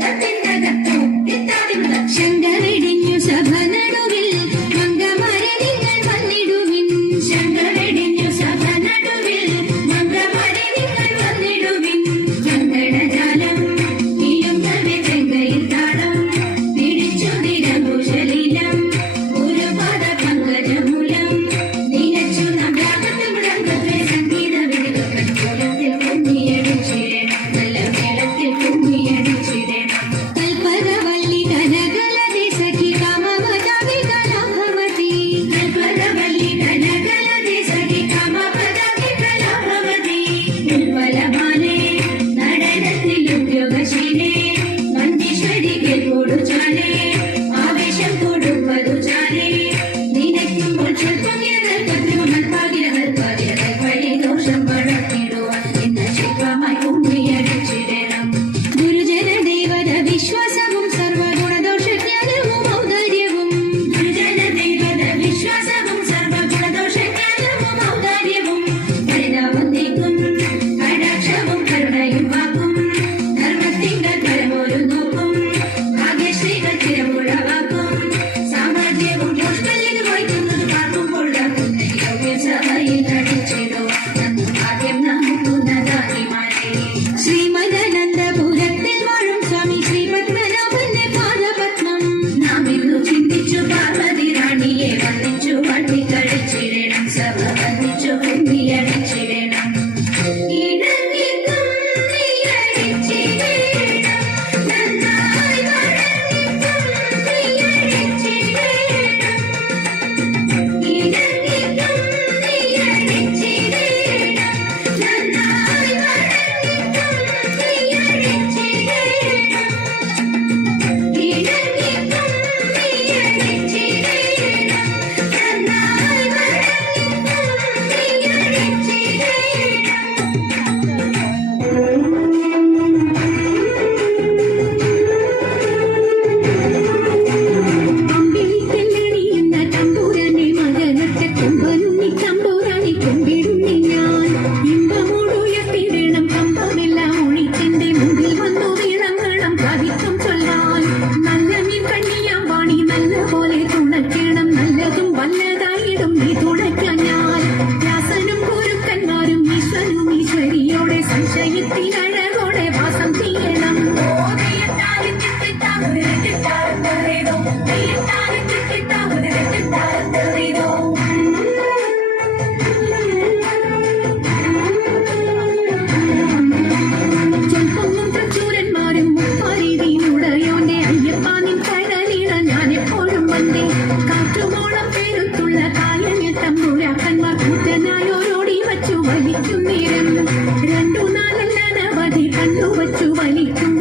Nothing. కవ్వచ్చు వలిచు